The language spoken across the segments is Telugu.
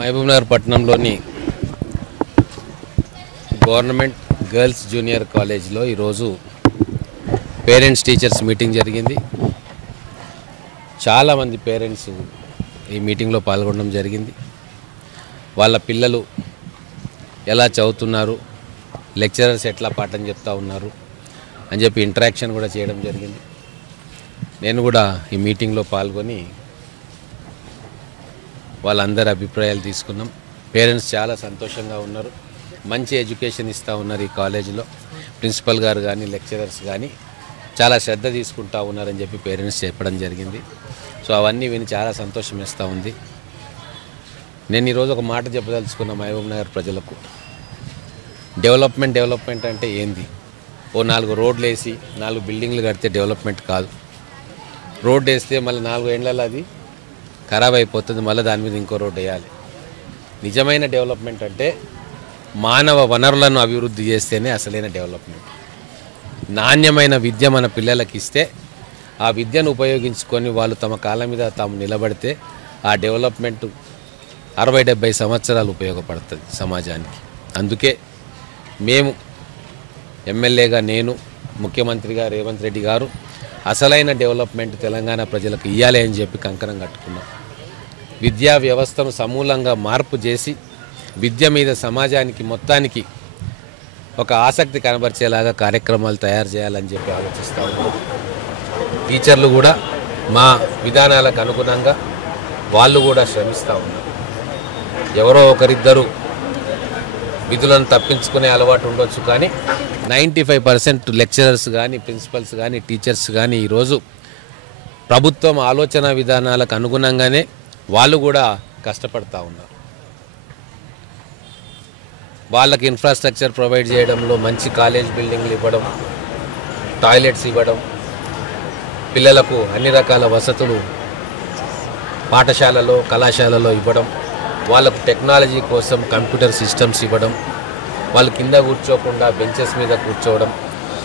మహబూబ్నగర్ పట్టణంలోని గవర్నమెంట్ గర్ల్స్ జూనియర్ కాలేజ్లో ఈరోజు పేరెంట్స్ టీచర్స్ మీటింగ్ జరిగింది. చాలామంది పేరెంట్స్ ఈ మీటింగ్లో పాల్గొనడం జరిగింది. వాళ్ళ పిల్లలు ఎలా చదువుతున్నారు, లెక్చరర్స్ ఎట్లా పాఠం చెప్తా ఉన్నారు అని చెప్పి ఇంటరాక్షన్ కూడా చేయడం జరిగింది. నేను కూడా ఈ మీటింగ్లో పాల్గొని వాళ్ళందరి అభిప్రాయాలు తీసుకున్నాం. పేరెంట్స్ చాలా సంతోషంగా ఉన్నారు. మంచి ఎడ్యుకేషన్ ఇస్తూ ఉన్నారు. ఈ కాలేజీలో ప్రిన్సిపల్ గారు కానీ లెక్చరర్స్ కానీ చాలా శ్రద్ధ తీసుకుంటూ ఉన్నారని చెప్పి పేరెంట్స్ చెప్పడం జరిగింది. సో అవన్నీ విని చాలా సంతోషం వేస్తూ ఉంది. నేను ఈరోజు ఒక మాట చెప్పదలుచుకున్న మహబూబ్నగర్ ప్రజలకు. డెవలప్మెంట్ అంటే ఏంది? ఓ 4 రోడ్లు వేసి 4 బిల్డింగ్లు కడితే డెవలప్మెంట్ కాదు. రోడ్డు వేస్తే మళ్ళీ 4 ఏళ్లలో అది ఖరాబ్ అయిపోతుంది. మళ్ళీ దాని మీద ఇంకో రోడ్డు వేయాలి. నిజమైన డెవలప్మెంట్ అంటే మానవ వనరులను అభివృద్ధి చేస్తేనే అసలైన డెవలప్మెంట్. నాణ్యమైన విద్య మన పిల్లలకి ఇస్తే ఆ విద్యను ఉపయోగించుకొని వాళ్ళు తమ కాళ్ళ మీద తాము నిలబడితే ఆ డెవలప్మెంట్ 60-70 సంవత్సరాలు ఉపయోగపడుతుంది సమాజానికి. అందుకే మేము ఎమ్మెల్యేగా, నేను ముఖ్యమంత్రిగా రేవంత్ రెడ్డి గారు అసలైన డెవలప్మెంట్ తెలంగాణ ప్రజలకు ఇవ్వాలి అని చెప్పి కంకణం కట్టుకున్నాం. విద్యా వ్యవస్థను సమూలంగా మార్పు చేసి విద్య మీద సమాజానికి మొత్తానికి ఒక ఆసక్తి కనబరిచేలాగా కార్యక్రమాలు తయారు చేయాలని చెప్పి ఆలోచిస్తూ ఉన్నాం. టీచర్లు కూడా మా విధానాలకు అనుగుణంగా వాళ్ళు కూడా శ్రమిస్తూ ఉన్నారు. ఎవరో ఒకరిద్దరు విధులను తప్పించుకునే అలవాటు ఉండొచ్చు, కానీ 95% లెక్చరర్స్ కానీ ప్రిన్సిపల్స్ కానీ టీచర్స్ కానీ ఈరోజు ప్రభుత్వం ఆలోచన విధానాలకు అనుగుణంగానే వాళ్ళు కూడా కష్టపడతా ఉన్నారు. వాళ్ళకి ఇన్ఫ్రాస్ట్రక్చర్ ప్రొవైడ్ చేయడంలో మంచి కాలేజ్ బిల్డింగ్లు ఇవ్వడం, టాయిలెట్స్ ఇవ్వడం, పిల్లలకు అన్ని రకాల వసతులు పాఠశాలలో కళాశాలలో ఇవ్వడం, వాళ్ళకు టెక్నాలజీ కోసం కంప్యూటర్ సిస్టమ్స్ ఇవ్వడం, వాళ్ళు కింద కూర్చోకుండా బెంచెస్ మీద కూర్చోవడం,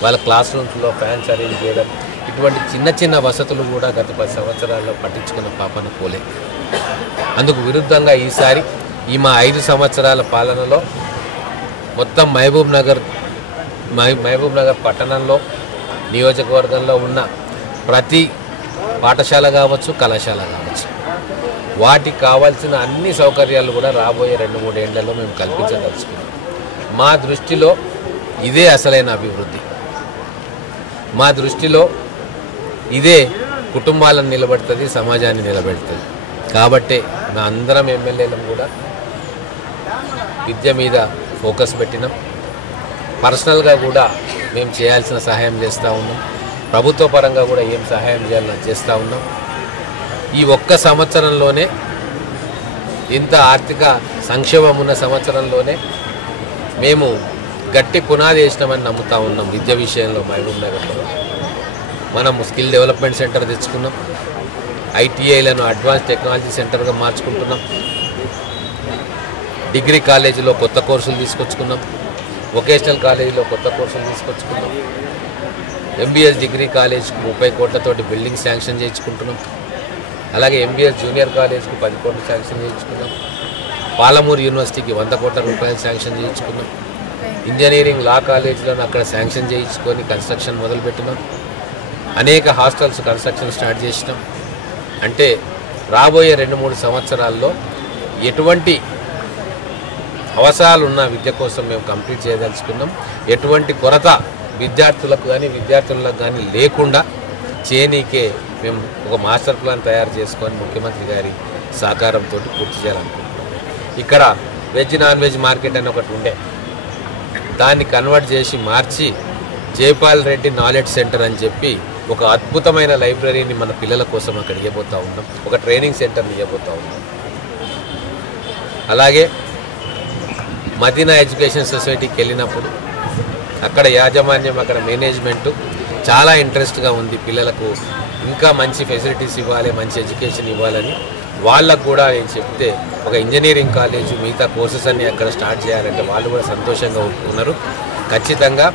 వాళ్ళ క్లాస్ రూమ్స్లో ఫ్యాన్స్ అరేంజ్ చేయడం, ఇటువంటి చిన్న చిన్న వసతులు కూడా గత 10 సంవత్సరాల్లో పట్టించుకున్న పాపన పోలే. అందుకు విరుద్ధంగా ఈసారి మా 5 సంవత్సరాల పాలనలో మొత్తం మహబూబ్నగర్ పట్టణంలో నియోజకవర్గంలో ఉన్న ప్రతి పాఠశాల కావచ్చు, కళాశాల కావచ్చు, వాటికి కావాల్సిన అన్ని సౌకర్యాలు కూడా రాబోయే 2-3 ఏళ్లలో మేము కల్పించదలుచుకున్నాం. మా దృష్టిలో ఇదే అసలైన అభివృద్ధి. మా దృష్టిలో ఇదే కుటుంబాలను నిలబెడుతుంది, సమాజాన్ని నిలబెడుతుంది. కాబట్టే మా అందరం ఎమ్మెల్యేలం కూడా విద్య మీద ఫోకస్ పెట్టినాం. పర్సనల్గా కూడా మేము చేయాల్సిన సహాయం చేస్తూ ఉన్నాం. ప్రభుత్వ పరంగా కూడా ఏం సహాయం చేయాలని చేస్తూ ఉన్నాం. ఈ ఒక్క సంవత్సరంలోనే, ఇంత ఆర్థిక సంక్షోభం ఉన్న సంవత్సరంలోనే మేము గట్టి పునాది వేసినామని నమ్ముతా ఉన్నాం. విద్య విషయంలో మహబూబ్నగర్లో మనం స్కిల్ డెవలప్మెంట్ సెంటర్ తెచ్చుకున్నాం. ఐటీఐలను అడ్వాన్స్ టెక్నాలజీ సెంటర్గా మార్చుకుంటున్నాం. డిగ్రీ కాలేజీలో కొత్త కోర్సులు తీసుకొచ్చుకున్నాం. వొకేషనల్ కాలేజీలో కొత్త కోర్సులు తీసుకొచ్చుకున్నాం. ఎంబీఎస్ డిగ్రీ కాలేజ్కు 30 కోట్లతోటి బిల్డింగ్ శాంక్షన్ చేయించుకుంటున్నాం. అలాగే ఎంబీఎస్ జూనియర్ కాలేజ్కు 10 కోట్లు శాంక్షన్ చేయించుకున్నాం. పాలమూరు యూనివర్సిటీకి 100 కోట్ల రూపాయలు శాంక్షన్ చేయించుకున్నాం. ఇంజనీరింగ్ లా కాలేజీలను అక్కడ శాంక్షన్ చేయించుకొని కన్స్ట్రక్షన్ మొదలుపెట్టినాం. అనేక హాస్టల్స్ కన్స్ట్రక్షన్ స్టార్ట్ చేసినాం. అంటే రాబోయే 2-3 సంవత్సరాల్లో ఎటువంటి అవసరాలు ఉన్న విద్య కోసం మేము కంప్లీట్ చేయదలుచుకున్నాం. ఎటువంటి కొరత విద్యార్థులకు కానీ లేకుండా చేయనీకే మేము ఒక మాస్టర్ ప్లాన్ తయారు చేసుకొని ముఖ్యమంత్రి గారి సహకారంతో పూర్తి చేయాలనుకుంటున్నాం. ఇక్కడ వెజ్ నాన్ వెజ్ మార్కెట్ అని ఒకటి ఉండే, దాన్ని కన్వర్ట్ చేసి మార్చి జైపాల్ రెడ్డి నాలెడ్జ్ సెంటర్ అని చెప్పి ఒక అద్భుతమైన లైబ్రరీని మన పిల్లల కోసం అక్కడ ఇవ్వబోతూ ఉన్నాం. ఒక ట్రైనింగ్ సెంటర్ని ఇవ్వబోతూ ఉన్నాం. అలాగే మదీనా ఎడ్యుకేషన్ సొసైటీకి వెళ్ళినప్పుడు అక్కడ యాజమాన్యం, అక్కడ మేనేజ్మెంటు చాలా ఇంట్రెస్ట్గా ఉంది. పిల్లలకు ఇంకా మంచి ఫెసిలిటీస్ ఇవ్వాలి, మంచి ఎడ్యుకేషన్ ఇవ్వాలని. వాళ్ళకు కూడా నేను చెప్తే ఒక ఇంజనీరింగ్ కాలేజు, మిగతా కోర్సెస్ అన్నీ అక్కడ స్టార్ట్ చేయాలంటే వాళ్ళు కూడా సంతోషంగా ఉన్నారు. ఖచ్చితంగా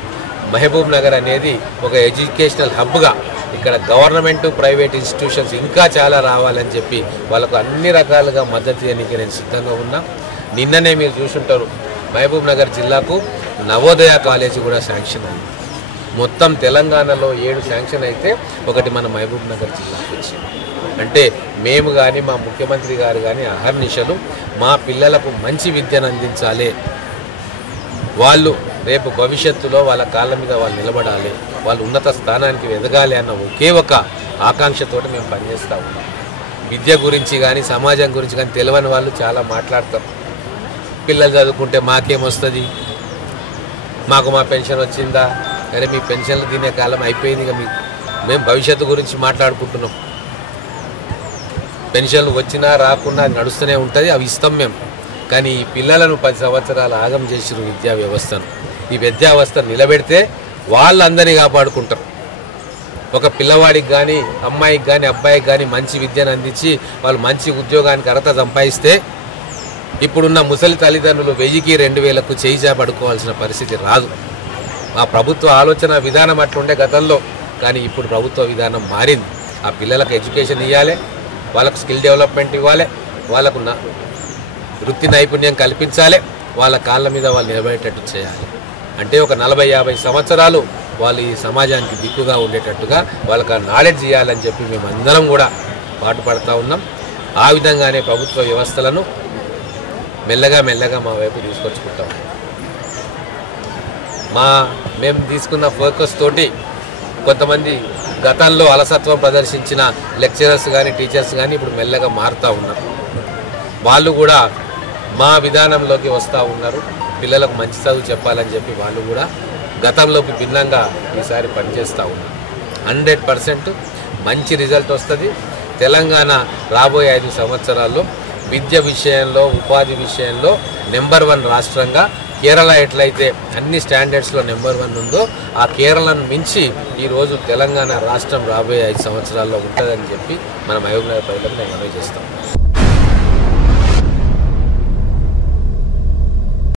మహబూబ్నగర్ అనేది ఒక ఎడ్యుకేషనల్ హబ్గా ఇక్కడ గవర్నమెంట్ ప్రైవేట్ ఇన్స్టిట్యూషన్స్ ఇంకా చాలా రావాలని చెప్పి వాళ్ళకు అన్ని రకాలుగా మద్దతు ఇవ్వడానికి నేను సిద్ధంగా ఉన్నా. నిన్ననే మీరు చూసుంటారు, మహబూబ్ నగర్ జిల్లాకు నవోదయ కాలేజీ కూడా శాంక్షన్ అయింది. మొత్తం తెలంగాణలో 7 శాంక్షన్ అయితే ఒకటి మన మహబూబ్ నగర్ జిల్లాకు వచ్చింది. అంటే మేము కానీ మా ముఖ్యమంత్రి గారు కానీ అహర్నిశలు మా పిల్లలకు మంచి విద్యను అందించాలి, వాళ్ళు రేపు భవిష్యత్తులో వాళ్ళ కాళ్ళ మీద వాళ్ళు నిలబడాలి, వాళ్ళు ఉన్నత స్థానానికి ఎదగాలి అన్న ఒకే ఒక ఆకాంక్షతో మేము పనిచేస్తూ ఉన్నాం. విద్య గురించి కానీ సమాజం గురించి కానీ తెలియని వాళ్ళు చాలా మాట్లాడతారు. పిల్లలు చదువుకుంటే మాకేమొస్తుంది, మాకు మా పెన్షన్ వచ్చిందా, అరే మీ పెన్షన్లు తినే కాలం అయిపోయింది, ఇక మేము భవిష్యత్తు గురించి మాట్లాడుకుంటున్నాం. పెన్షన్లు వచ్చినా రాకున్నా అది నడుస్తూనే ఉంటుంది, అవి ఇస్తాం మేము. కానీ ఈ పిల్లలను 10 సంవత్సరాలు ఆగం చేసిరు విద్యా వ్యవస్థను. ఈ విద్యా వ్యవస్థ నిలబెడితే వాళ్ళందరినీ కాపాడుకుంటారు. ఒక పిల్లవాడికి కానీ అమ్మాయికి కానీ అబ్బాయికి కానీ మంచి విద్యను అందించి వాళ్ళు మంచి ఉద్యోగానికి అర్హత సంపాదిస్తే ఇప్పుడున్న ముసలి తల్లిదండ్రులు 1000కి 2000కు చేయి పడుకోవాల్సిన పరిస్థితి రాదు. ఆ ప్రభుత్వ ఆలోచన విధానం అట్లుండే గతంలో, కానీ ఇప్పుడు ప్రభుత్వ విధానం మారింది. ఆ పిల్లలకు ఎడ్యుకేషన్ ఇవ్వాలి, వాళ్ళకు స్కిల్ డెవలప్మెంట్ ఇవ్వాలి, వాళ్ళకు వృత్తి నైపుణ్యం కల్పించాలి, వాళ్ళ కాళ్ళ మీద వాళ్ళు నిలబడేటట్టు చేయాలి. అంటే ఒక 40-50 సంవత్సరాలు వాళ్ళు ఈ సమాజానికి దిక్కుగా ఉండేటట్టుగా వాళ్ళకి నాలెడ్జ్ ఇవ్వాలని చెప్పి మేము అందరం కూడా పాటుపడుతూ ఉన్నాం. ఆ విధంగానే ప్రభుత్వ వ్యవస్థలను మెల్లగా మా వైపు తీసుకొచ్చుకుంటాం. మేము తీసుకున్న ఫోకస్ తోటి కొంతమంది గతంలో అలసత్వం ప్రదర్శించిన లెక్చరర్స్ కానీ టీచర్స్ కానీ ఇప్పుడు మెల్లగా మారుతూ ఉన్నారు. వాళ్ళు కూడా మా విధానంలోకి వస్తూ ఉన్నారు. పిల్లలకు మంచి చదువు చెప్పాలని చెప్పి వాళ్ళు కూడా గతంలోకి భిన్నంగా ఈసారి పనిచేస్తూ ఉన్నారు. 100% మంచి రిజల్ట్ వస్తుంది. తెలంగాణ రాబోయే 5 సంవత్సరాల్లో విద్య విషయంలో ఉపాధి విషయంలో నెంబర్ 1 రాష్ట్రంగా కేరళ ఎట్లయితే అన్ని స్టాండర్డ్స్లో నెంబర్ 1 ఉందో ఆ కేరళను మించి ఈరోజు తెలంగాణ రాష్ట్రం రాబోయే 5 సంవత్సరాల్లో ఉంటుందని చెప్పి మన మహబూబ్ నగర్ ప్రజలకు నేను మనవి చేస్తాం.